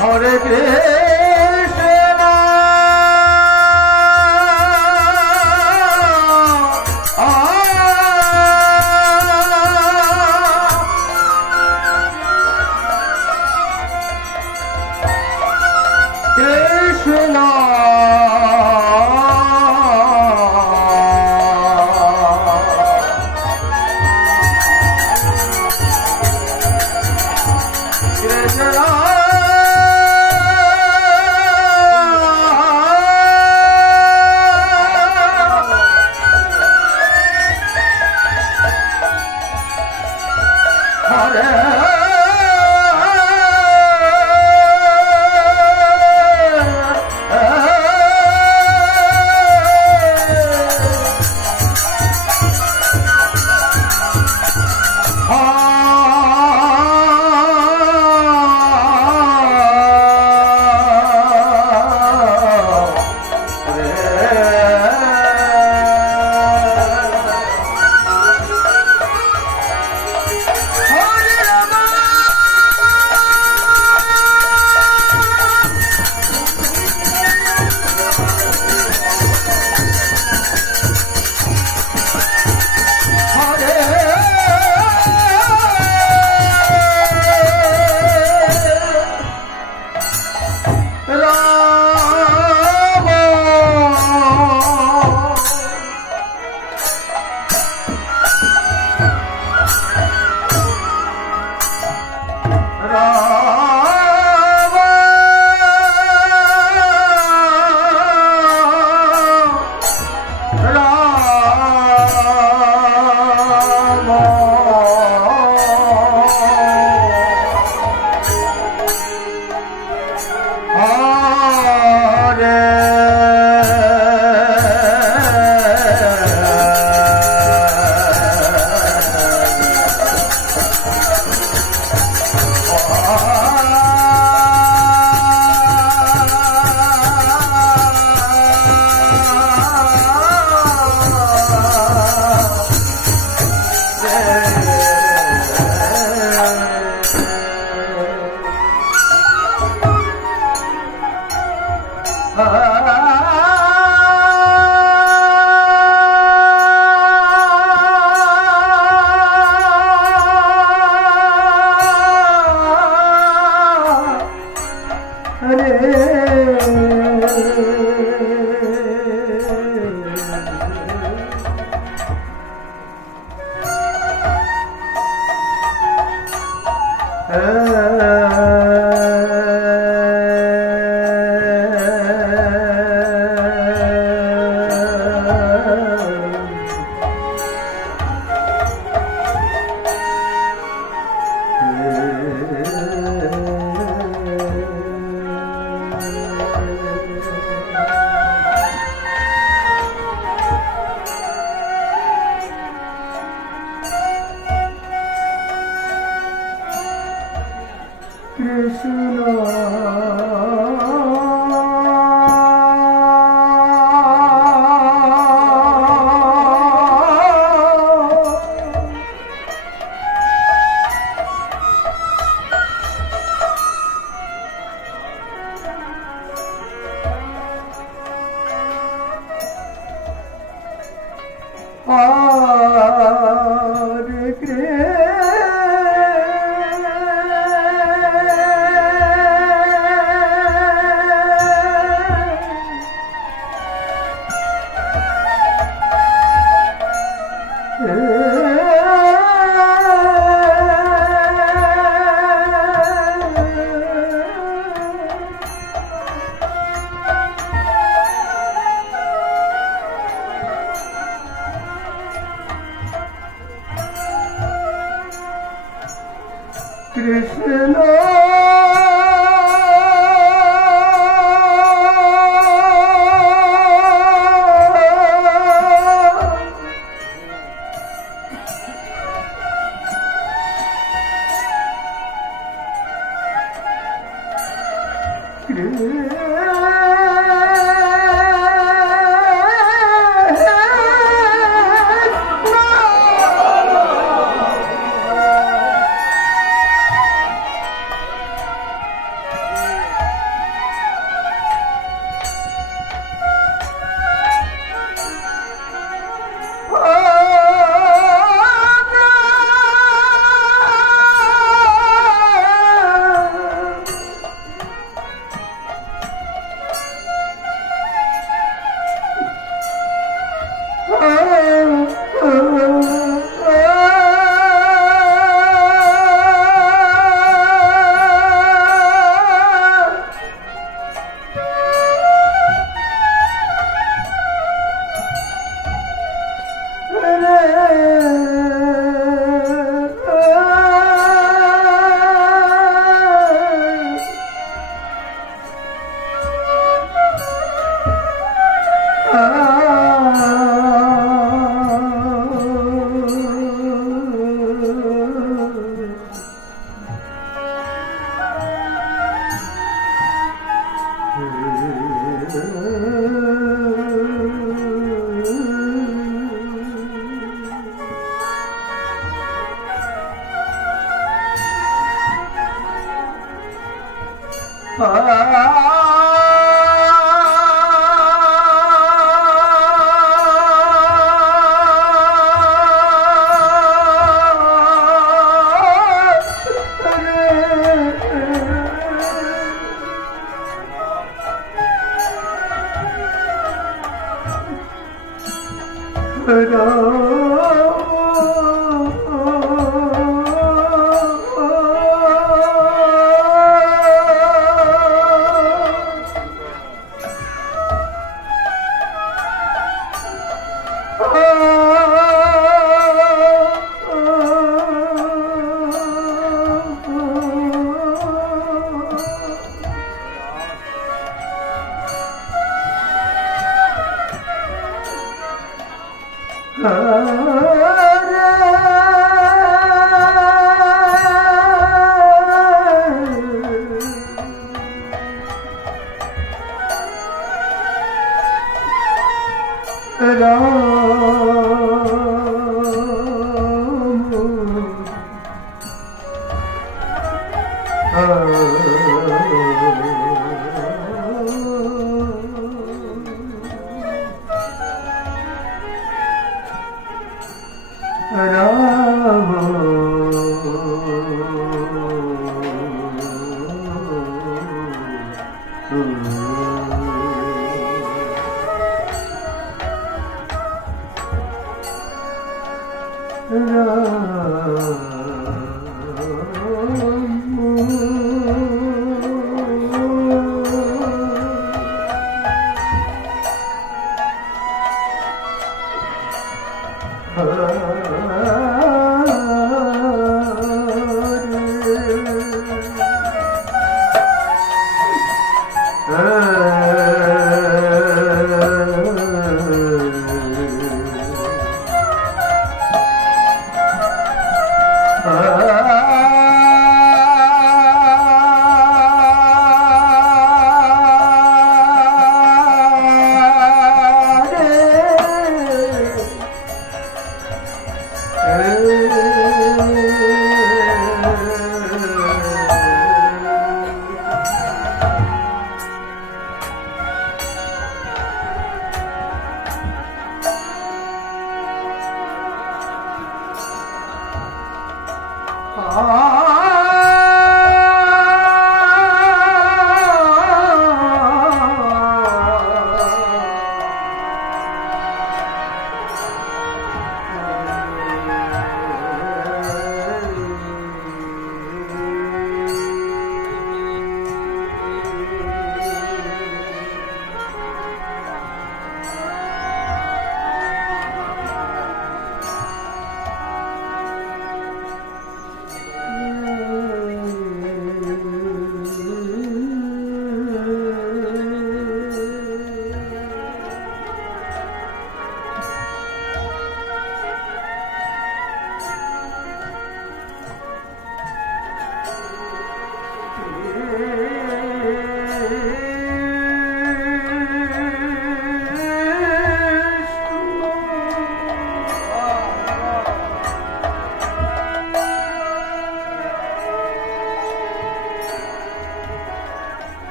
Hare Krishna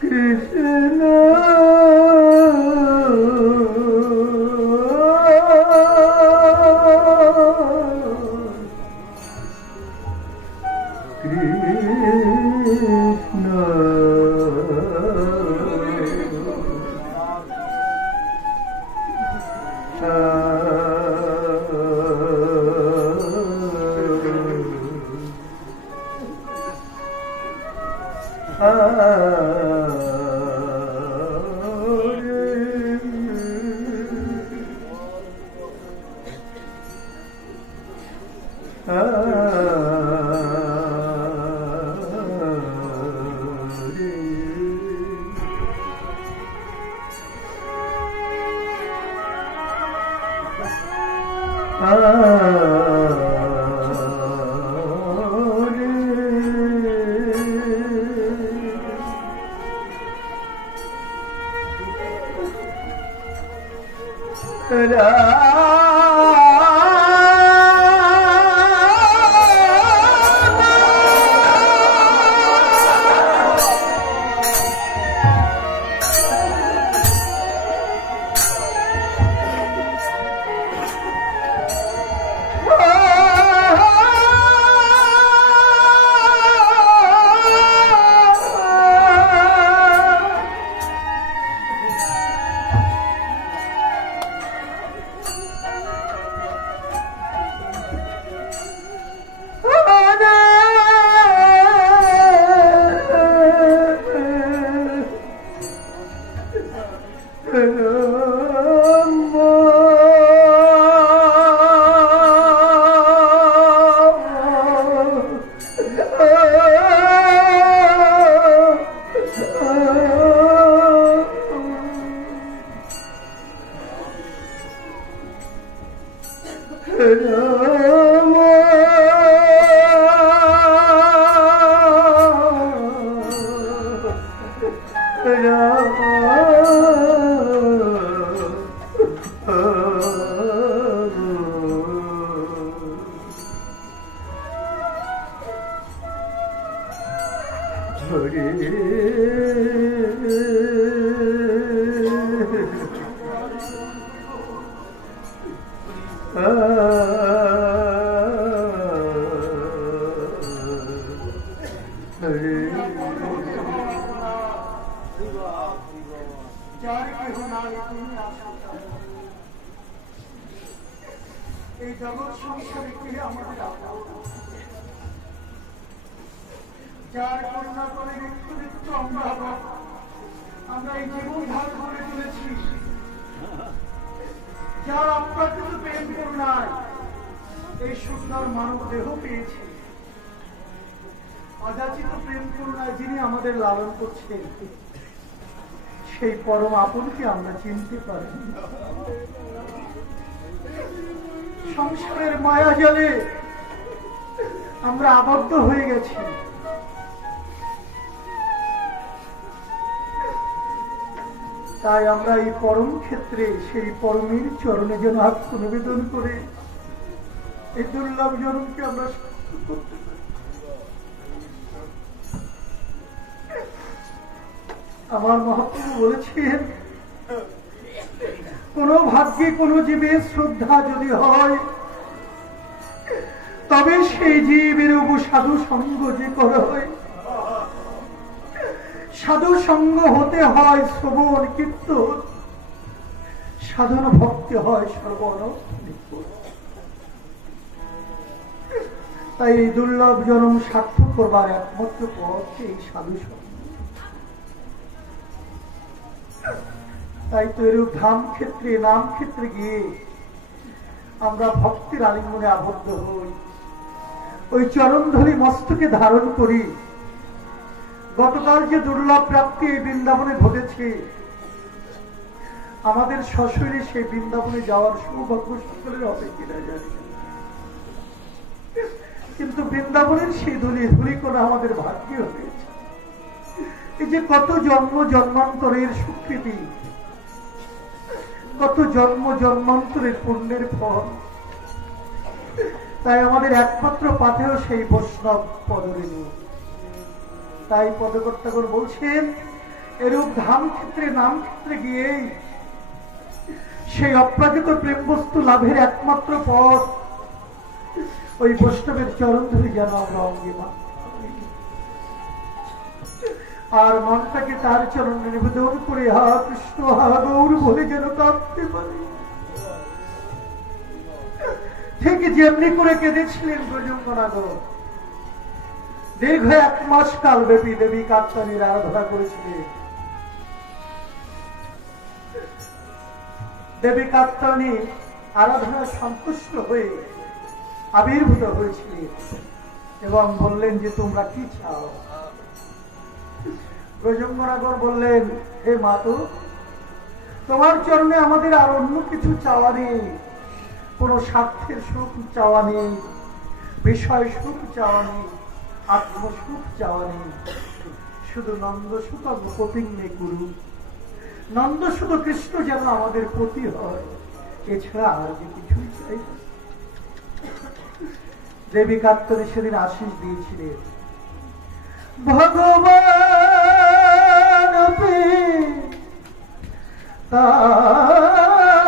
Krishna সেই পরম আপনকে আমরা চিনতে পারি। সংসারের মায়া জালে আমরা আবদ্ধ হয়ে গেছি। তাই আমরা এই পরম ক্ষেত্রে সেই পরমের চরণে যেন আত্মনিবেদন করে এই দুর্লভ জন্মকে আমরা করতে পারি। আমার মহাপ্রভু বলেছেন, কোন ভাগ্যে কোন জীবের শ্রদ্ধা যদি হয়, তবে সেই জীবের সাধু সঙ্গ যে করা হয়, সাধু সঙ্গ হতে হয় শ্রবণ কীর্তন, সাধন ভক্তি হয় শ্রবণ। তাই এই দুর্লভ জন্ম সার্থক করবার একমাত্র পথ এই সাধু সঙ্গ। তাই তো এরূপ ধাম ক্ষেত্রে নাম ক্ষেত্রে গিয়ে আমরা ভক্তির আলিঙ্গনে আবদ্ধ হই, ওই চরণ ধরি মস্তকে ধারণ করি। গতকাল যে দুর্লভ প্রাপ্তি এই বৃন্দাবনে ঘটেছে, আমাদের সশরীরে সেই বৃন্দাবনে যাওয়ার সৌভাগ্য সকলের হবে কিনা জানি, কিন্তু বৃন্দাবনের সেই ধুলি করে আমাদের ভাগ্যে হয়েছে। এই যে কত জন্ম জন্মান্তরের স্বীকৃতি, কত জন্ম জন্মান্তরের পুণ্যের ফল। তাই আমাদের একমাত্র পাথেও সেই বৈষ্ণব পদরেণু। তাই পদকর্তাগণ বলছেন, এরূপ ধাম ক্ষেত্রে নাম ক্ষেত্রে গিয়েই সেই অপ্রাকৃত প্রেম বস্তু লাভের একমাত্র পথ ওই বৈষ্ণবের চরণ ধরে যেন আমরা অঙ্গীকার আর মনটাকে তার চরণে নিবেদন করে হা কৃষ্ণ হা গৌর বলে যেন কাঁদতে পারি। ঠিক যেমনি করে কেঁদেছিলেন ব্রজঙ্গনাগর। দীর্ঘ 1 মাস কাল ব্যাপী দেবী কাত্যায়নীর আরাধনা করেছিলেন। দেবী কাত্যায়নী আরাধনা সন্তুষ্ট হয়ে আবির্ভূত হয়েছিলেন এবং বললেন যে তোমরা কি চাও। ব্রজঙ্গনাগর বললেন, হে মাতো, তোমার চরণে আমাদের আর অন্য কিছু চাওয়া নেই, কোন স্বার্থের সুখ চাওয়া নেই, বিষয় সুখ চাওয়া নেই, আত্মসুখ চাওয়া নেই। শুধু নন্দ সুত গোপিন্নে গুরু, নন্দ শুধু কৃষ্ণ যেন আমাদের পতি হয়, এছাড়া আর যে কিছুই চাই না। দেবী কাত্তরে সেদিন আশীষ দিয়েছিলেন, ভগবান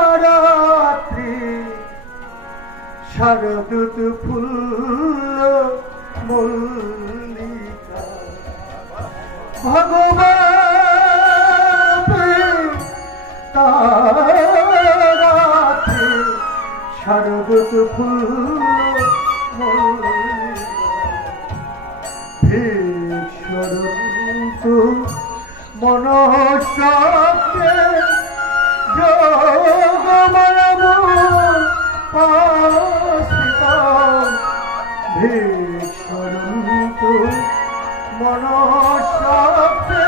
তারাত্রি শারদূত ফুল মল্লিকা, ভগবান তারাত্রি শারদূত ফুল ভিক্ষরন্তু মনঃশক্তে যোগমায়ামুপাশ্রিতাম, ভিক্ষরন্তু মনঃশক্তে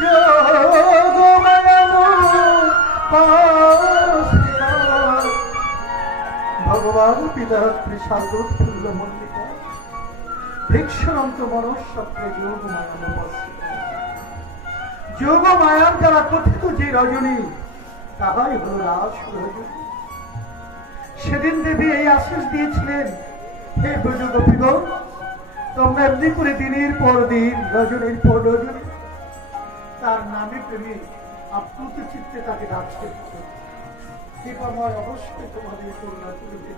যোগমায়ামুপাশ্রিতাম। ভগবান পিতাত্রী শারদূত ফুল্ল মল্লিকা, ভিক্ষরন্ত মনঃশক্তে যোগমায়ামুপাশ্রিতাম। যোগ মায়ার দ্বারা কথিত যে রজনী, তাহাই হল রাস রজনী। সেদিন দেবী এই আশীষ দিয়েছিলেন, হে ব্রজ গোপীগণ, তোমরা এমনি করে দিনের পর দিন, রজনীর পর রজনী তার নামে প্রেমে আপ্লুত চিত্তে তাকে ডাকছে। কৃপাময় অবশ্যই তোমাদের করুণা করবে।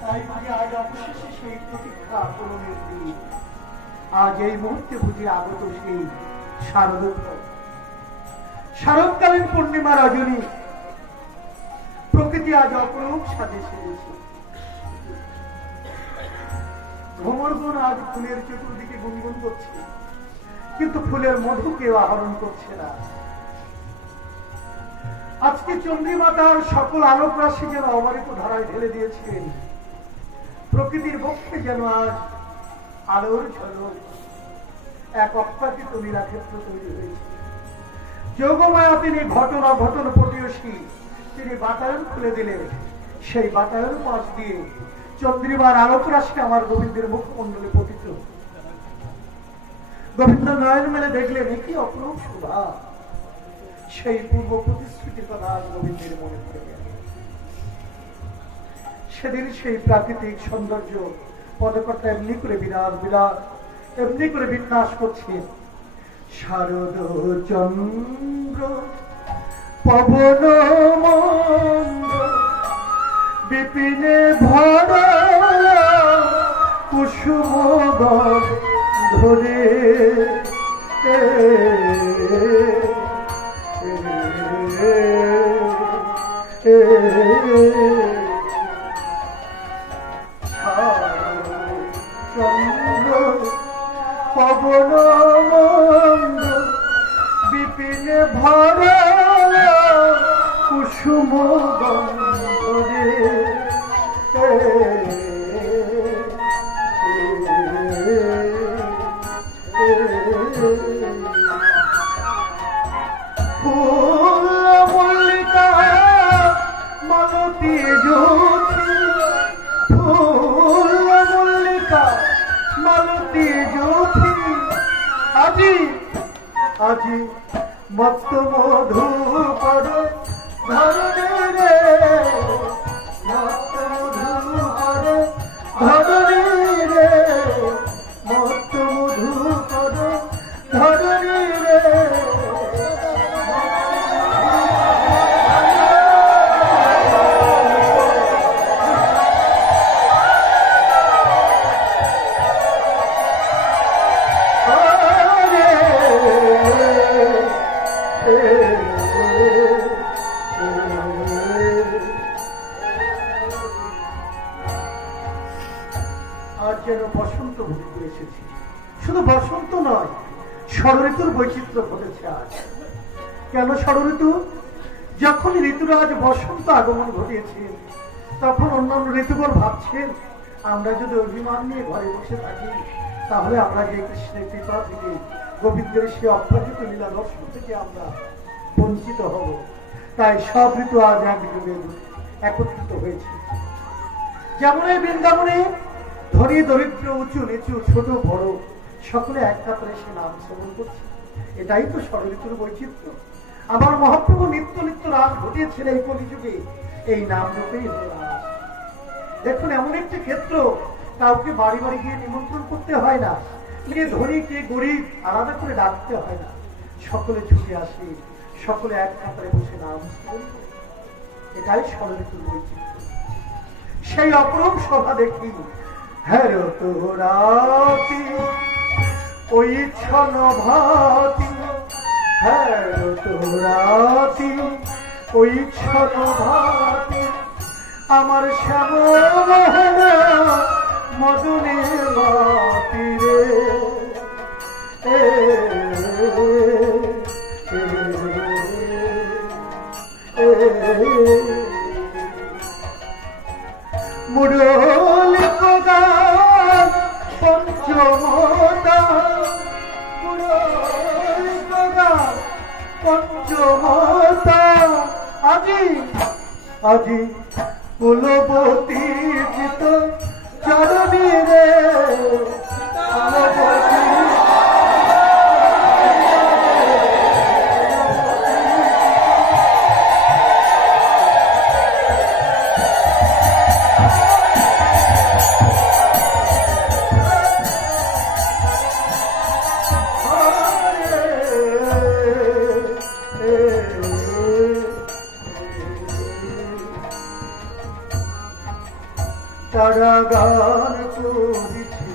তাই বুঝি আজ অবশেষে সেই প্রতীক্ষা পূরণের দিন, আজ এই মুহূর্তে বুঝি আগত সেই শারদকালীন পূর্ণিমা রজনী। প্রকৃতি আজ অপরূপ সাজে সেরেছে। ভ্রমরগণ আজ ফুলের চতুর্দিকে গুনগুন করছে, কিন্তু ফুলের মধু কেউ আহরণ করছে না। আজকে চন্দ্রিমাতার সকল আলোক রাশি যেন অবারিত ধারায় ঢেলে দিয়েছিলেন। প্রকৃতির পক্ষে যেন আজ আলোর ঝলক, এক অপ্রাকৃত লীলাক্ষেত্র তৈরি হয়েছে। যোগমায়া তিনি ঘটনা ঘটন পটীয়সী, তিনি বাতায়ন খুলে দিলেন। সেই বাতায়ন পাশ দিয়ে চন্দ্রিমার আলোক রাশি আমার গোবিন্দের মুখমণ্ডলে পতিত। গোবিন্দ নয়ন মেলে দেখলেন, কি অপরূপ শোভা। সেই পূর্ব প্রতিশ্রুতির কথা আজ গোবিন্দের মনে পড়ে গেল। সেদিন সেই প্রাকৃতিক সৌন্দর্য পদকর্তা এমনি করে এমনি করে বিন্যাস করছে। শারদ চন্দ্র পবন মন্দ্র বিপিনে ভরা কুসুম ধরে চন্দ্র পবন মন্দ্র বিপিনে ভরা কুসুম গন্ধরে ফুল মল্লিকা মালতী জ্যোতি, ফুল মল্লিকা মালতী জ্যোতি, আজি আজি মত্ত মধু করে ধরণী রে, মত্ত মধু করে ধরণী রে, মত্ত মধু করে ধরণী রে। আজ যেন বসন্ত ঘটিতে এসেছি। শুধু বসন্ত নয়, ষড়ঋতুর বৈচিত্র্য ঘটেছে আজ। কেন ষড়ঋতু? যখন ঋতুরাজ বসন্ত আগমন ঘটিয়েছে, তখন অন্যান্য ঋতুগণ ভাবছেন, আমরা যদি অভিমান নিয়ে ঘরে বসে থাকি, তাহলে আমরা যে কৃষ্ণের কৃপা থেকে, গোবিন্দের সে অপ্রাকৃত লীলা দর্শন থেকে আমরা বঞ্চিত হব। তাই সব ঋতু আজ একযোগে একত্রিত হয়েছে। যেমন এই বৃন্দাবনে ধনী দরিদ্র, উঁচু নিচু, ছোট বড় সকলে এক কাতারে সে নাম শ্রবণ করছে। এটাই তো ষড়ঋতুর বৈচিত্র্য। আমার মহাপ্রভু নিত্য নিত্য রাজ ঘটিয়েছেন এই কলিযুগে, এই নাম রূপেই হল রাজ। দেখুন, এমন একটি ক্ষেত্র কাউকে বাড়ি বাড়ি গিয়ে নিমন্ত্রণ করতে হয় না, কে ধনী কে গরিব আলাদা করে ডাকতে হয় না, সকলে ছুটে আসে, সকলে এক কাতারে বসে নাম শ্রবণ করে। এটাই ষড়ঋতুর বৈচিত্র্য। সেই অপরূপ শোভা দেখি হেরো তোরাতি ওই ছন ভাতি, হেরো তোরাতি ওই ছন ভাতি, আমার শ্যামোহন মদনে বাতি রে, মুরলি প্রদান পঞ্চমতা, মুরলি প্রদান পঞ্চমতা, আজি আজি কুলবতী চিত চরণী রে, তারা গান করেছি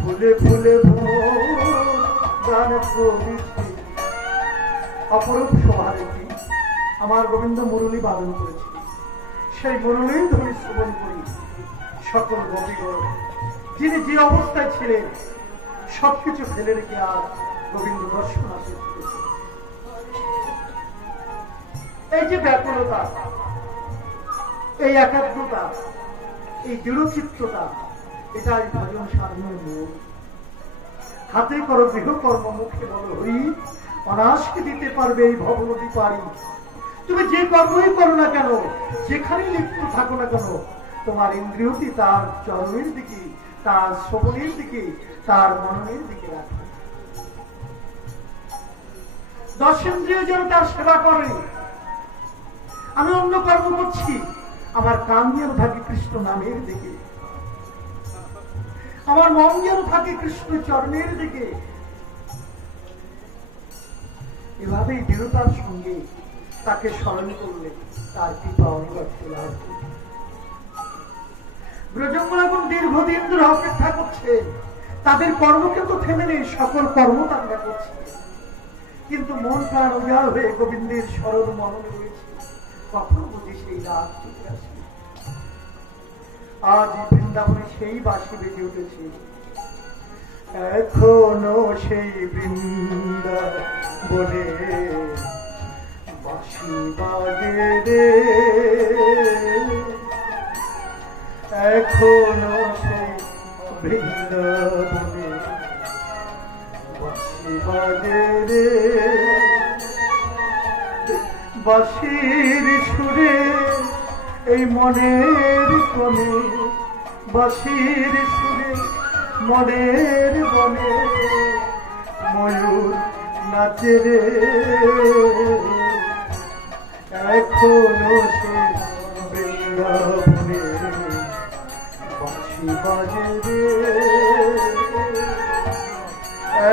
ফুলে ফুলে গান করেছি। অপরূপ শোভা দেখি আমার গোবিন্দ মুরলী বাদন করেছি, সেই মুরলীর ধ্বনি শ্রবণ করি সকল গোপীগণ, যিনি যে অবস্থায় ছিলেন সবকিছু ফেলে রেখে আর গোবিন্দ দর্শন আসে। এই যে ব্যাকুলতা, এই একাগ্রতা, এই দৃঢ়চিত্ততা, এটাই ভজন সাধনের মূল। হাতে করো গৃহকর্ম, মুখে বলো হরি, অনায়াসকে দিতে পারবে এই ভবনদী পারি। তুমি যে কর্মই করো না কেন, যেখানেই লিপ্ত থাকো না কেন, তোমার ইন্দ্রিয়টি তার চরণের দিকে, তার শ্রবণের দিকে, তার মননের দিকে রাখো। দর্শনেন্দ্রিয় যেন তার সেবা করে। আমি অন্য কর্ম করছি, আমার কান যেন থাকে কৃষ্ণ নামের দিকে, আমার মন যেন থাকে কৃষ্ণ চরণের দিকে। এভাবেই দৃঢ়তার সঙ্গে তাকে স্মরণ করলে তার কৃপা অনিবার্য লাভ করবে। ব্রজঙ্গলাগণ দীর্ঘদিন ধরে অপেক্ষা করছে, তাদের কর্ম কিন্তু থেমে নেই, সকল কর্ম তারা করছে, কিন্তু মন প্রাণ উজাড় হয়ে গোবিন্দের স্মরণ মননে রয়েছে। কখন বুঝি সেই রাত চলে আসে। আজ বৃন্দাবনে সেই বাঁশি বেজে উঠেছে, এখনো সেই বৃন্দাবনে বাঁশি বাজে রে, এখনো সেই বৃন্দাবনে বাঁশি বাজে রে, বাঁশির সুরে এই মনের কোণে, বাঁশির সুরে মনের বনে ময়ূর নাচে রে, এখনো সে বৃন্দাবনে বাঁশি বাজে রে,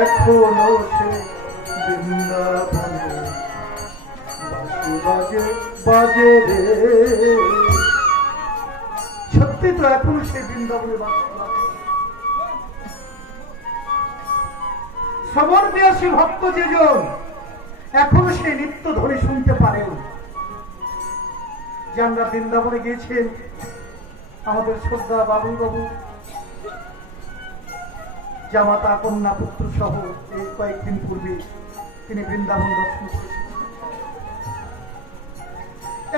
এখনো সে বৃন্দাবনে বাঁশি বাজে বাজে রে। সত্যি তো এখনো সে বৃন্দাবনে বাস করে। শ্রবণ পিয়াসী ভক্ত যেজন এখনো সেই নিত্য ধ্বনি শুনতে পারেন। যে আমরা বৃন্দাবনে গিয়েছেন, আমাদের শ্রদ্ধা বাবু জামাতা কন্যা পুত্র সহ এই কয়েকদিন পূর্বে তিনি বৃন্দাবন দর্শন করেছেন।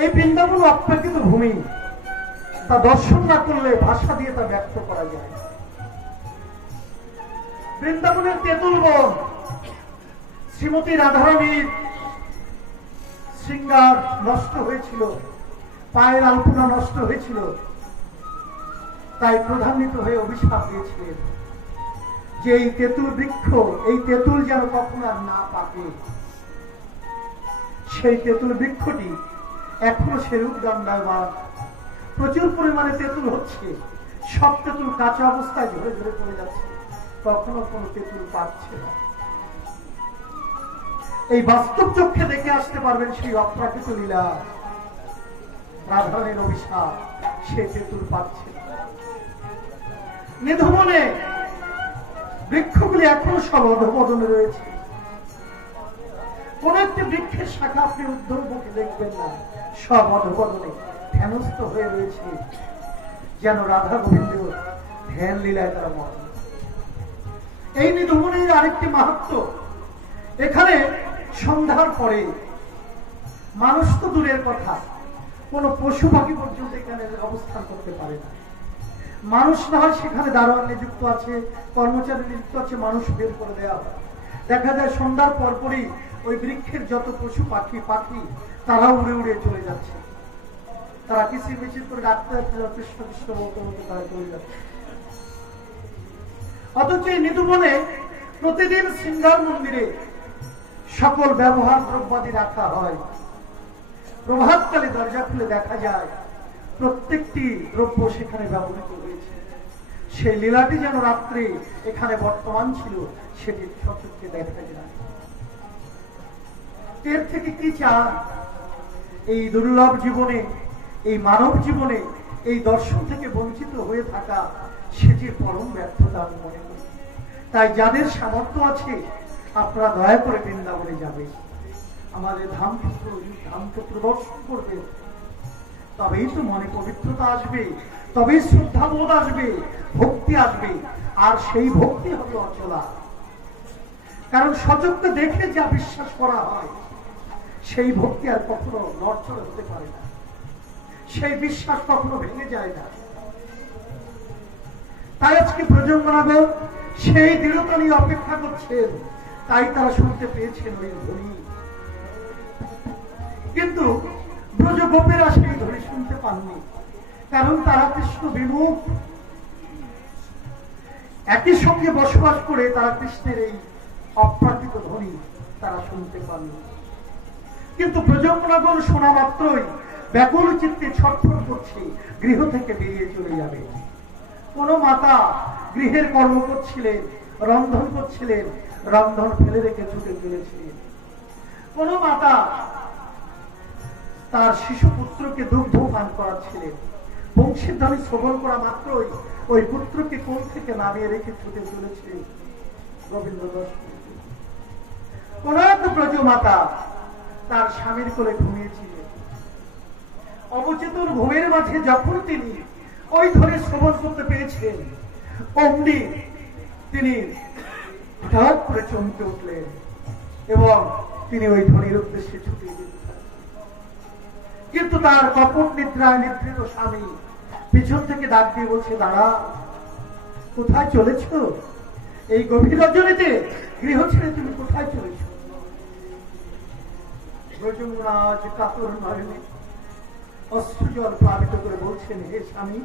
এই বৃন্দাবন অপ্রাকৃত ভূমি, তা দর্শন না করলে ভাষা দিয়ে তা ব্যক্ত করা যায়। বৃন্দাবনের তেঁতুল বন, শ্রীমতী রাধারানীর শৃঙ্গার নষ্ট হয়েছিল, পায়ের আলপনা নষ্ট হয়েছিল, তাই প্রধান্বিত হয়ে অভিশাপ দিয়েছিলেন যে এই তেঁতুল বৃক্ষ, এই তেঁতুল যেন কখনো আর না পাকে। সেই তেঁতুল বৃক্ষটি এখনো সেরূপ দণ্ডায়মান, প্রচুর পরিমাণে তেঁতুল হচ্ছে, সব তেঁতুল কাঁচা অবস্থায় ঝরে ঝরে পড়ে যাচ্ছে, কখনো কোনো তেঁতুল পাচ্ছে না। এই বাস্তব চক্ষে দেখে আসতে পারবেন সেই অপ্রাকৃত লীলা, রাধারানীর অভিশাপ, সে তেঁতুল পাচ্ছে না। নিধুবনে বৃক্ষগুলি এখনো সব অধপতনে রয়েছে, কোন একটি বৃক্ষের শাখা আপনি উদ্ধর মুখে দেখবেন না, সব অধপতনে ধ্যানস্থ হয়ে রয়েছে, যেন রাধা গোবিন্দ ধ্যান লীলায় তারা মগ্ন। এই নিধুবনের আরেকটি মাহাত্ম্য, এখানে সন্ধ্যার পরে মানুষ তো দূরের কথা, কোন পশু পাখি পর্যন্ত এখানে অবস্থান করতে পারে না। মানুষ না হয় সেখানে দারোয়ান নিযুক্ত আছে, কর্মচারী নিযুক্ত আছে, মানুষ বের করে দেওয়া হয়। দেখা যায় সন্ধ্যার পরপরই ওই বৃক্ষের যত পশু পাখি তারা উড়ে উড়ে চলে যাচ্ছে, তারা কিচির মিচির করে ডাকতে কৃষ্ণ কৃষ্ণ বলতে বলতে তারা চলে যাচ্ছে। অথচ এই নিধুবনে প্রতিদিন শৃঙ্গার মন্দিরে সকল ব্যবহার দ্রব্যাদি রাখা হয়। প্রভাতকালে দরজা খুলে দেখা যায় প্রত্যেকটি দ্রব্য সেখানে ব্যবহৃত হয়েছে। সেই লীলাটি যেন রাত্রে এখানে বর্তমান ছিল, সেটি সচক্ষে দেখা যায়। এর থেকে কি চান? এই দুর্লভ জীবনে, এই মানব জীবনে এই দর্শন থেকে বঞ্চিত হয়ে থাকা, সে যে পরম ব্যর্থতা আমি মনে করি। তাই যাদের সামর্থ্য আছে আপনারা দয়া করে বৃন্দাবনে যাবে, আমাদের ধামক্ষেত্র দর্শন করবে, তবেই তো মনে পবিত্রতা আসবে, তবেই শ্রদ্ধাবোধ আসবে, ভক্তি আসবে। আর সেই ভক্তি হবে অচলা, কারণ সচক্ষে দেখে যা বিশ্বাস করা হয় সেই ভক্তি আর কখনো নড়চড় হতে পারে না, সেই বিশ্বাস কখনো ভেঙে যায় না। তাই আজকে ব্রজঙ্গনাগর সেই দৃঢ়তা নিয়ে অপেক্ষা করছেন, তাই তারা শুনতে পেয়েছেন ওই ধ্বনি। কিন্তু ব্রজগোপেরা সেই ধ্বনি শুনতে পাননি, কারণ তারা কৃষ্ণ বিমুখ। একই সঙ্গে বসবাস করে তারা কৃষ্ণের এই অপ্রাকৃত ধ্বনি তারা শুনতে পাননি। কিন্তু ব্রজঙ্গনাগর শোনা মাত্রই ব্যাকুল চিত্তে ছটফট করছে, গৃহ থেকে বেরিয়ে চলে যাবে। কোন মাতা গৃহের কর্ম করছিলেন, রন্ধন করছিলেন, রন্ধন ফেলে রেখে ছুটে চলেছিলেন। কোন মাতা তার শিশু পুত্রকে দুগ্ধ পান করাচ্ছিলেন, বংশীর ধ্বনি শ্রবণ করা মাত্রই ওই পুত্রকে কোল থেকে নামিয়ে রেখে ছুটে চলেছে গোবিন্দ দর্শন। কোন এক ব্রজ মাতা তার স্বামীর কোলে ঘুমিয়েছিলেন, অবচেতন ঘুমের মাঝে যখন তিনি ওই ধ্বনি শ্রবণ করতে পেরেছেন, অমনি তিনি হঠাৎ করে চমকে উঠলেন এবং তিনি ওই ধ্বনির উদ্দেশ্যে ছুটে গেলেন। কিন্তু তার কপট নিদ্রায় নিদ্রিত স্বামী পিছন থেকে ডাক দিয়ে বলছে, দাঁড়া, কোথায় চলেছ? এই গভীর রজনীতে গৃহ ছেড়ে তুমি কোথায় চলেছ? ব্রজঙ্গরাজ কাতর নয়নে অশ্রুজল প্লাবিত করে বলছেন, হে স্বামী,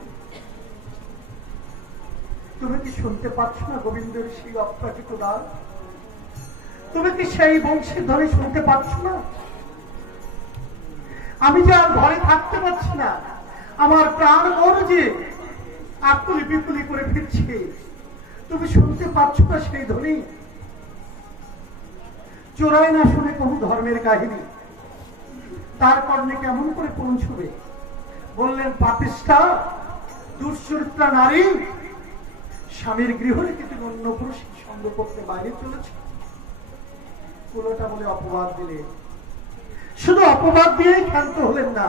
তুমি কি শুনতে পাচ্ছ না গোবিন্দের সেই অপ্রাকৃত গান? তুমি কি সেই বংশীর ধ্বনি শুনতে পাচ্ছ না? আমি যে আর ঘরে থাকতে পারছি না, আমার প্রাণ মন যে আকুলি বিকুলি করে ফিরছে, তুমি শুনতে পাচ্ছ না সেই ধ্বনি? চোরাই না শুনে কোন ধর্মের কাহিনী তার কর্ণে কেমন করে পৌঁছবে? বললেন, পাপিষ্ঠা, দুশ্চরিত্রা নারী, স্বামীর গৃহ রেখে তুমি অন্য পুরুষের সঙ্গ করতে বাইরে চলেছ। পুরোটা বলে অপবাদ দিলে। শুধু অপবাদ দিয়েই ক্ষান্ত হলেন না,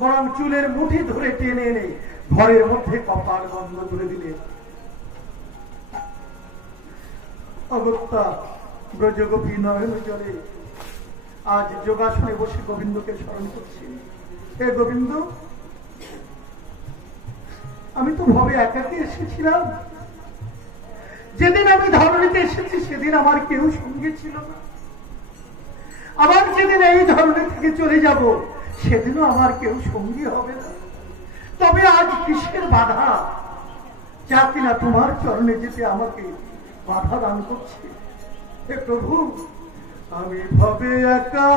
বরং চুলের মুঠি ধরে টেনে এনে ঘরের মধ্যে কপাল বন্ধ করে দিলেন। অগত্যা ব্রজগোপী নয়ন জলে আজ যোগাসনে বসে গোবিন্দকে স্মরণ করছি। হে গোবিন্দ, আমি তো ভবে একাকে এসেছিলাম, যেদিন আমি ধরণীতে এসেছি সেদিন আমার কেউ সঙ্গে ছিল না, আবার যেদিন যেদিন এই ধরনের থেকে চলে যাব সেদিনও আমার কেউ সঙ্গী হবে না। তবে আজ কিসের বাধা যা কিনা তোমার চরণে যেতে আমাকে বাধা দান করছে? হে প্রভু, আমি ভবে একা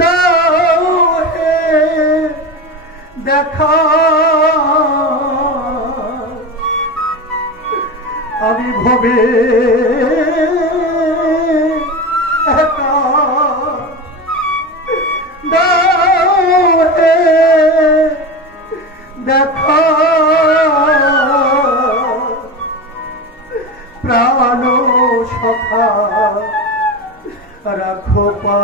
দাও হে দেখা, আমি ভবে একা দাও হে দেখা, প্রাণ সখা রাখো পা,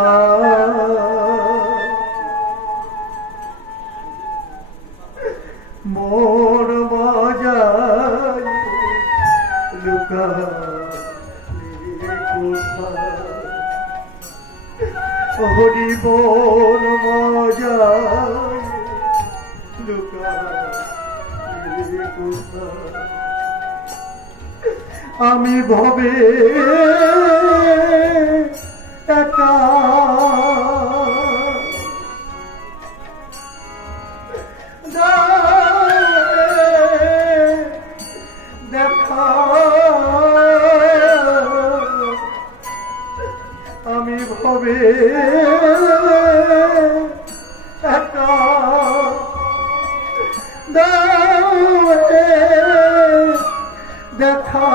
মোর বাজার লুকালে কোথায়, হরি মোর বাজার লুকালে কোথায়, আমি ভবে একা দেখা, আমি ভবে একা দেখা,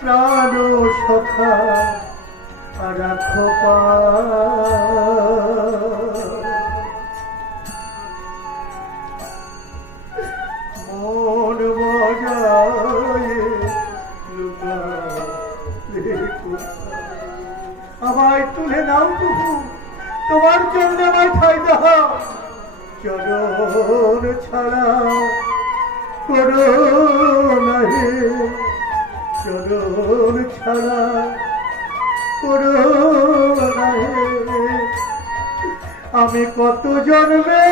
প্রাণ সখা রাখো পা, মন বাজায় লুকালে কোথায়, আমায় তুলে নাও প্রভু, তোমার জন্য আমায় ঠাই দাও, চরণ ছাড়া করো না হে, চরণ ছাড়া করো না হে, আমি কত জন্মে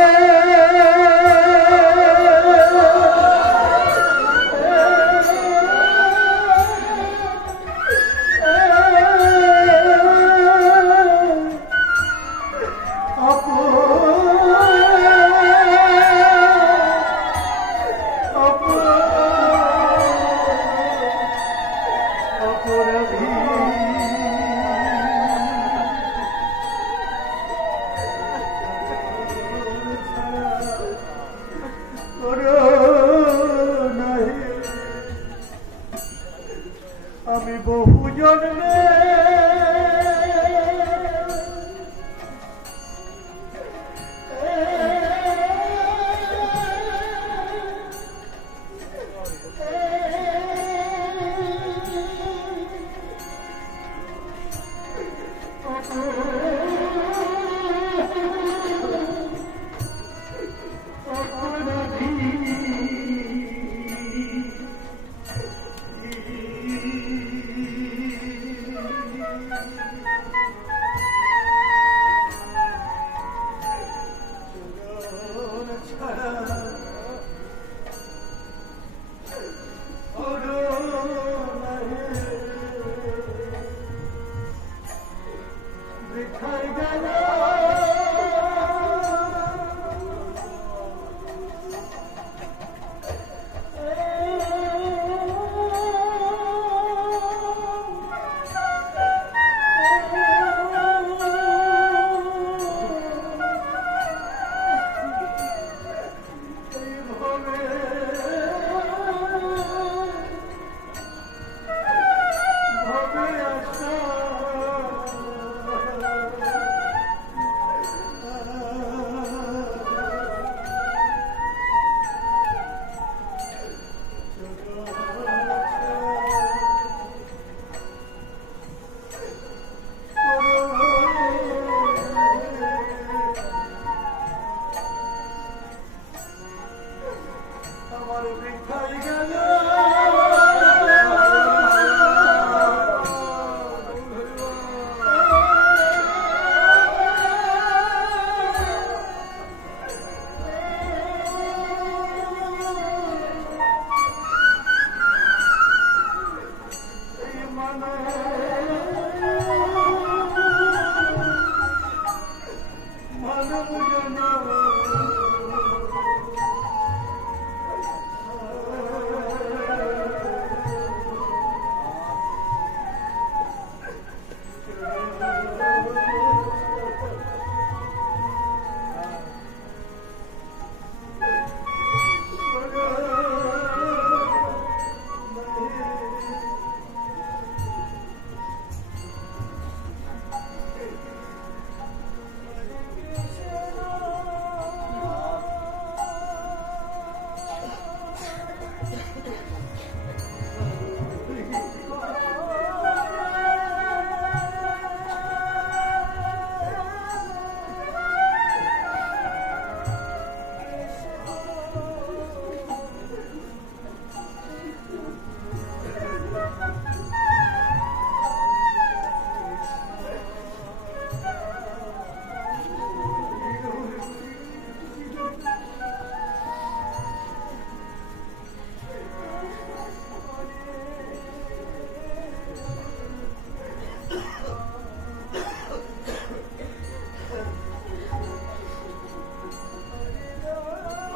আমি বহু জন্মে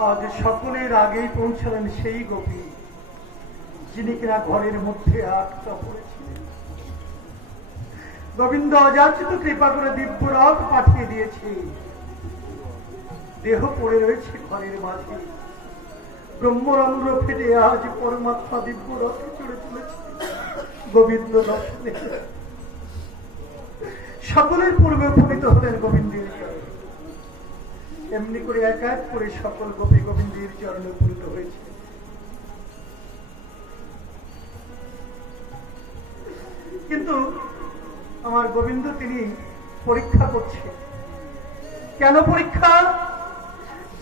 আজ সকলের আগেই পৌঁছলেন সেই গোপী যিনি কিনা ঘরের মধ্যে আটকা পড়েছিলেন। গোবিন্দ অযাচিত কৃপা করে দিব্য রথ পাঠিয়ে দিয়েছে। দেহ পড়ে রয়েছে ঘরের মাঝে, ব্রহ্মরন্ধ্র ফেটে আজ পরমাত্মা দিব্য রথে চড়ে চলেছে গোবিন্দ দর্শনে। সকলের পূর্বে উপনীত হলেন গোবিন্দের চরণে। এমনি করে এক এক করে সকল গোপী গোবিন্দের চরণে উপনীত হয়েছে। কিন্তু আমার গোবিন্দ তিনি পরীক্ষা করছে। কেন পরীক্ষা?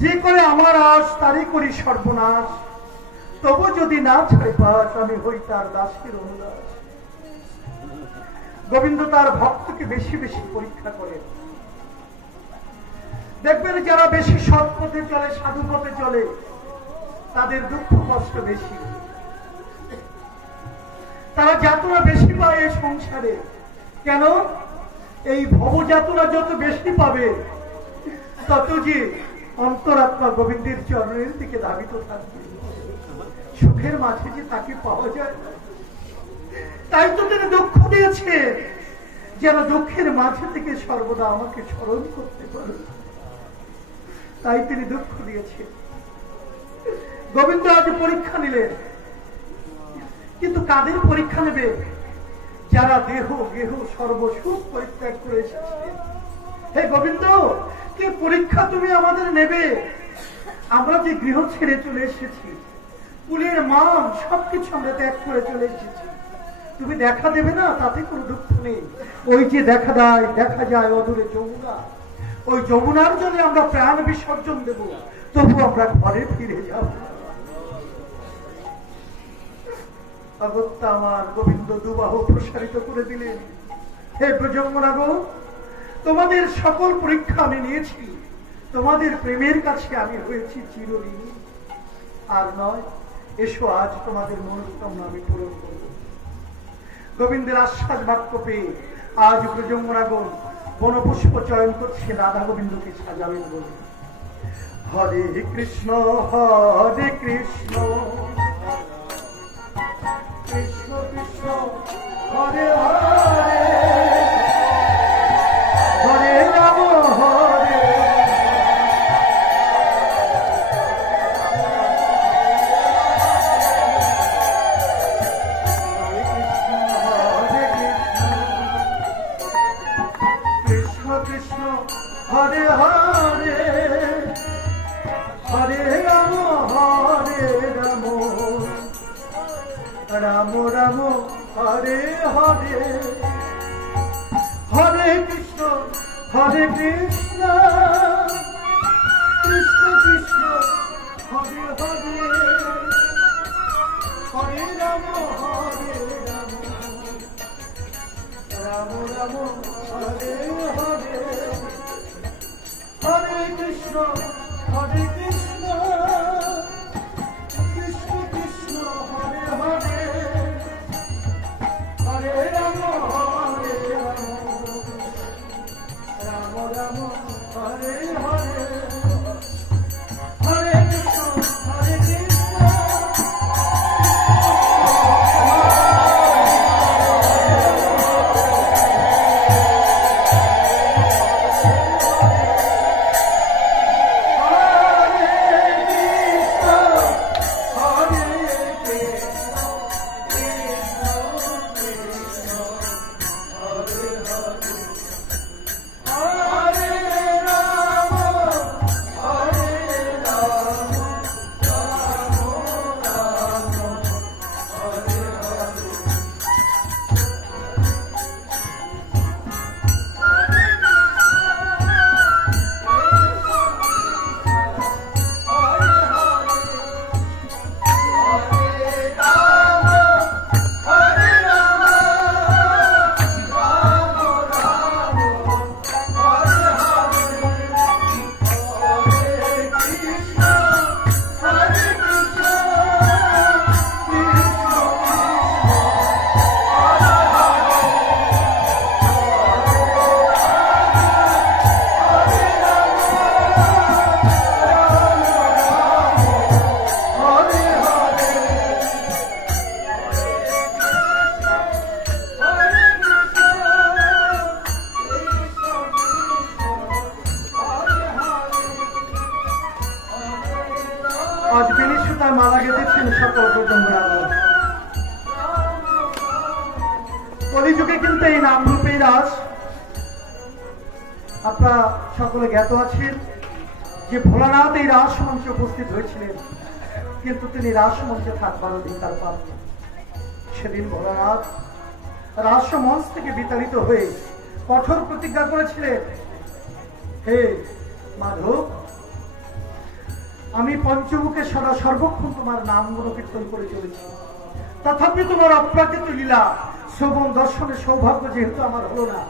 যে করে আমার আশ তারই করি সর্বনাশ, তবু যদি না ছাড়ে পাশ আমি হই তার দাসের অনুদাস। গোবিন্দ তার ভক্তকে বেশি বেশি পরীক্ষা করেন। দেখবেন যারা বেশি সৎ পথে চলে, সাধু পথে চলে, তাদের দুঃখ কষ্ট বেশি, তারা যাতনা বেশি পায় এই সংসারে। কেন? এই ভব যাতনা যত বেশি পাবে তত যে অন্তরাত্মা গোবিন্দের চরণের দিকে ধাবিত থাকবে, সুখের মাঝে যে তাকে পাওয়া যায়। তাই তো তিনি দুঃখ দিয়েছে, যেন দুঃখের মাঝে থেকে সর্বদা আমাকে স্মরণ করতে পারে। তাই তিনি দুঃখ দিয়েছে। গোবিন্দ আজ পরীক্ষা নিলেন, কিন্তু কাদের পরীক্ষা নেবে? যারা দেহ গেহ সর্বসুখ পরিত্যাগ করে এসেছে। হে গোবিন্দ, কি পরীক্ষা তুমি আমাদের নেবে? আমরা যে গৃহ ছেড়ে চলে এসেছি, কুলের মান সবকিছু আমরা ত্যাগ করে চলে এসেছি, তুমি দেখা দেবে না? তাতে কোনো দুঃখ নেই। ওই যে দেখা যায় অদূরে যমুনা, ওই যমুনার জলে আমরা প্রাণ বিসর্জন দেব, তবু আমরা ঘরে ফিরে যাব। অগত্যা আমার গোবিন্দ দুবাহু প্রসারিত করে দিলেন। হে ব্রজঙ্গনাগো, তোমাদের সকল পরীক্ষা আমি নিয়েছি, তোমাদের প্রেমের কাছে আমি হয়েছি চিরঋণী। আর নয়, এসো আজ তোমাদের মনোকামনা আমি পূরণ করব। গোবিন্দের আশ্বাস বাক্য পেয়ে আজ ব্রজঙ্গনাগণ বনপুষ্প চয়ন করছে, রাধা গোবিন্দকে সাজাবেন বলে। হরে কৃষ্ণ হরে কৃষ্ণ কৃষ্ণ কৃষ্ণ হরে হরে হরে রাম হরে হরে হরে হরে রাম রাম রাম হরে হরে হরে কৃষ্ণ কৃষ্ণ কৃষ্ণ হরে হরে হরে রাম রাম রাম হরে হরে হরে কৃষ্ণ কৃষ্ণ কৃষ্ণ হরে হরে হরে কলিযুগে কিন্তু এই নামরূপেই রাস। আপনারা সকলে জ্ঞাত আছেন যে ভোলানাথ এই রাস মঞ্চে উপস্থিত হয়েছিলেন, কিন্তু তিনি রাস মঞ্চে থাকবার অধিকার পান। সেদিন ভোলানাথ রাস মঞ্চ থেকে বিতাড়িত হয়ে কঠোর প্রতিজ্ঞা করেছিলেন, হে মাধব, আমি পঞ্চমুখে সদা সর্বক্ষণ তোমার নামগুলো কীর্তন করে চলেছি, তথাপি তোমার অপ্রাকৃত লীলা শ্রবণ দর্শনের সৌভাগ্য যেহেতু আমার হলো না,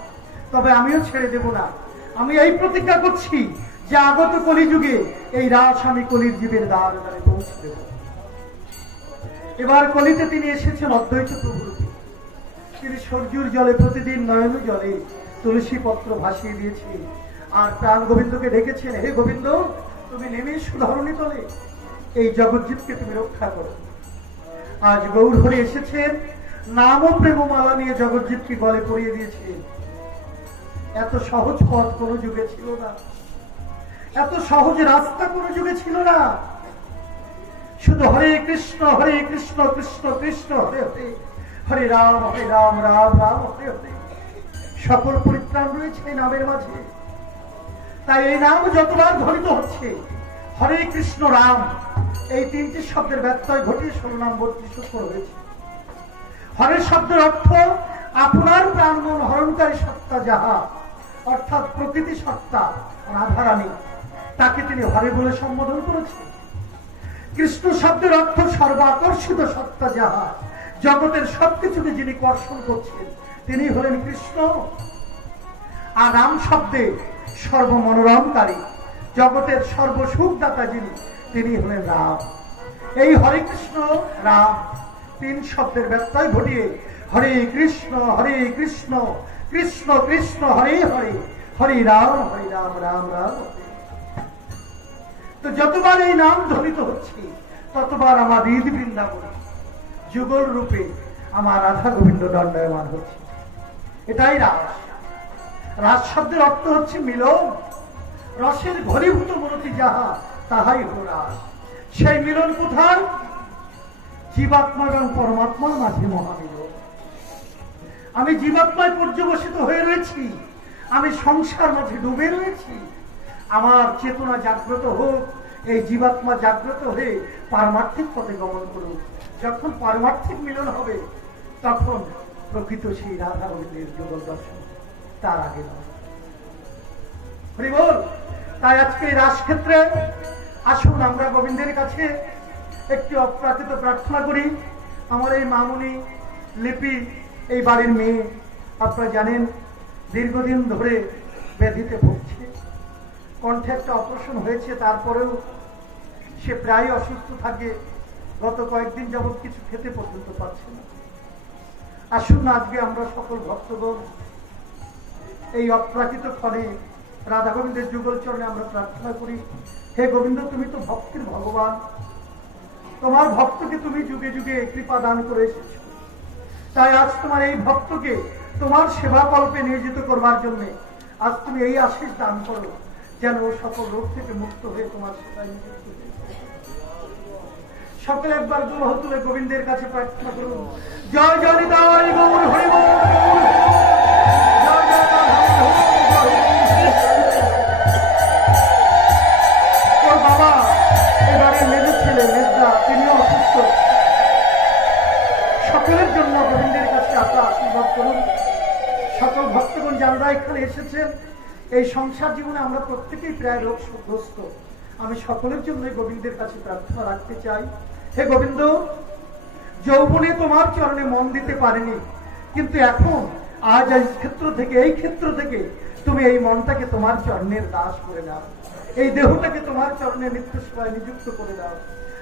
তবে আমিও ছেড়ে দেব না। আমি এই প্রতিজ্ঞা করছি যে আগত কলিযুগে এই রাস আমি কলির জীবের দ্বারে দ্বারে পৌঁছে দেব। এবার কলিতে তিনি এসেছেন অদ্বৈত প্রভুরূপে। তিনি সূর্যের জলে প্রতিদিন নয়ন জলে তুলসী পত্র ভাসিয়ে দিয়েছেন আর প্রাণ গোবিন্দকে ডেকেছেন, হে গোবিন্দ, তুমি নেমে সুধরণী তলে এই জগৎজীবকে তুমি রক্ষা করো। আজ গৌর হরি এসেছেন, নাম ও প্রেমমালা নিয়ে জগৎজীবকে গলে পরিয়ে দিয়েছেন। এত সহজ পথ কোন যুগে ছিল না, এত সহজ রাস্তা কোন যুগে ছিল না। শুধু হরে কৃষ্ণ কৃষ্ণ কৃষ্ণ হরে হরে, হরে রাম রাম রাম হরে হরে। সকল পরিত্রাণ রয়েছে এই নামের মাঝে। তাই এই নাম যতবার ধ্বনিত হচ্ছে, হরে কৃষ্ণ রাম, এই তিনটি শব্দের ব্যত্যয় ঘটিয়ে 16 নাম 32 সূত্র হয়েছে। হরে শব্দের অর্থ আপনার প্রাণ মন হরণকারী সত্তা যাহা, অর্থাৎ প্রকৃতি সত্তা রাধারানী, তাকে তিনি হরে বলে সম্বোধন করেছেন। কৃষ্ণ শব্দের অর্থ সর্বাকর্ষিত সত্তা যাহা, জগতের সবকিছুকে যিনি কর্ষণ করছেন তিনি হলেন কৃষ্ণ। আর রাম শব্দে সর্বমনোরমকারী, জগতের সর্বসুখদাতা যিনি, তিনি হলেন রাম। এই হরে কৃষ্ণ রাম তিন শব্দের ব্যত্যয় ঘটিয়ে হরে কৃষ্ণ কৃষ্ণ কৃষ্ণ হরে হরে, হরে রাম রাম রাম। তো যতবার এই নাম ধ্বনিত হচ্ছে, ততবার আমার হৃদ বৃন্দাবন যুগল রূপে আমার রাধা গোবিন্দ দণ্ডায়মান হচ্ছে। এটাই রাস। রাস শব্দের অর্থ হচ্ছে মিলন। রসের ঘনীভূত মূর্তি যাহা, তাহাই হল রাস। সেই মিলন কোথায়? জীবাত্মা এবং পরমাত্মার মাঝে মহামিলন। আমি জীবাত্মায় পর্যবসিত হয়ে রয়েছি, আমি সংসার মাঝে ডুবে রয়েছি। আমার চেতনা জাগ্রত হোক, এই জীবাত্মা জাগ্রত হয়ে পারমার্থিক পথে গমন করুক। যখন পারমার্থিক মিলন হবে, তখন প্রকৃত সেই রাধা গোবিন্দের যুগল দর্শন, তার আগে নয়। হরি বল। তাই আজকে রাস ক্ষেত্রে আসুন আমরা গোবিন্দের কাছে একটি অপ্রাকৃত প্রার্থনা করি। আমার এই মামুনি লিপি, এই বাড়ির মেয়ে, আপনারা জানেন দীর্ঘদিন ধরে ব্যাধিতে ভুগছে। কণ্ঠে একটা অপারেশন হয়েছে, তারপরেও সে প্রায় অসুস্থ থাকে। গত কয়েকদিন যাবৎ কিছু খেতে পর্যন্ত পাচ্ছে না। আসুন না আজকে আমরা সকল ভক্তগণ এই অপ্রাকৃত ফলে রাধা গোবিন্দের যুগল চরণে আমরা প্রার্থনা করি, হে গোবিন্দ, তুমি তো ভক্তির ভগবান, তোমার ভক্তকে তুমি যুগে যুগে কৃপা দান করে এসেছো। তাই আজ তোমার এই ভক্তকে তোমার সেবা কল্পে নিয়োজিত করবার জন্য আজ তুমি এই আশীষ দান করো, যেন সকল রোগ থেকে মুক্ত হয়ে তোমার সেবায় নিযুক্ত হয়ে। সকলে একবার দুলহ তুলে গোবিন্দের কাছে প্রার্থনা করুন। জয় জয় নিতাই গৌর হরি বল। ওর বাবা এবারে মেজে ছেলে মেজদা, তিনিও অসুস্থ। সকলের জন্য গোবিন্দের কাছে আপনারা আশীর্বাদ করুন। সকল ভক্তগণ যারা এখানে এসেছেন, এই সংসার জীবনে আমরা প্রত্যেকেই প্রায় রোগগ্রস্ত। আমি সকলের জন্য গোবিন্দের কাছে প্রার্থনা রাখতে চাই, হে গোবিন্দ, যৌবনে তোমার চরণে মন দিতে পারিনি, কিন্তু এখন আজ এই ক্ষেত্র থেকে তুমি এই মনটাকে তোমার চরণের দাস করে দাও, এই দেহটাকে তোমার চরণে নিত্য সেবায় নিযুক্ত করে দাও।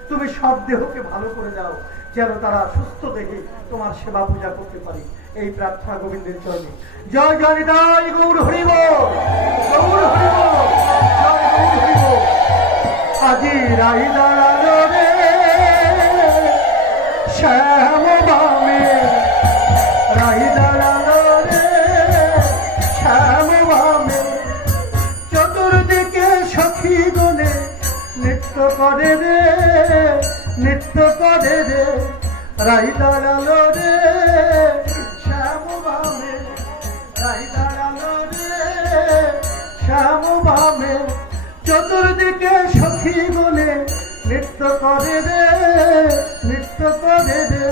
তুমি সব দেহকে ভালো করে দাও, যেন তারা সুস্থ দেহে তোমার সেবা পূজা করতে পারে। এই প্রার্থনা গোবিন্দের চরণে। জয় জয় নিতাই গৌর হরি বল, গৌর হরি বল, জয় গৌর হরি বল। আজি রাই দাঁড়ালো রে শ্যাম বামে, রাই দাঁড়ালো রে শ্যাম বামে, চতুর্দিকে সখী গনে নৃত্য করে রে, নৃত্য করে রে, রাই দাঁড়ালো রে শ্যাম বামে। করে রে, নৃত্য করে রে।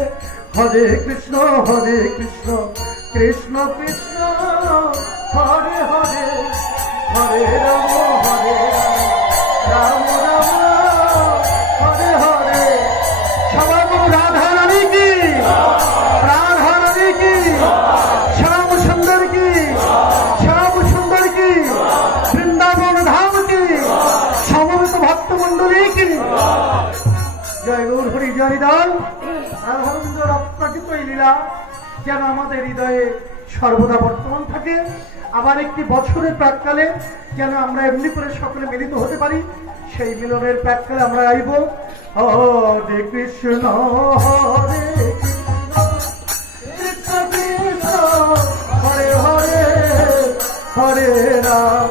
হরে কৃষ্ণ কৃষ্ণ কৃষ্ণ হরে হরে, হরে রাম রাম রাম হরে হরে। সবাই বলো রাধা রানী কি, রাধা রানী কি, শ্যাম সুন্দর কি, শ্যাম সুন্দর কি, বৃন্দাবন ধাম কি, সমবেত ভক্তমন্ডলী কি। জয় গৌর হরি জয় দাল। রাধারবীন্দ্র অপ্রাকৃত এই লীলা যেন আমাদের হৃদয়ে সর্বদা বর্তমান থাকে। আবার একটি বছরের প্রাককালে যেন আমরা এমনি করে সকলে মিলিত হতে পারি, সেই মিলনের প্রাককালে আমরা আইব। হরে কৃষ্ণ হরে কৃষ্ণ কৃষ্ণ হরে হরে, হরে রাম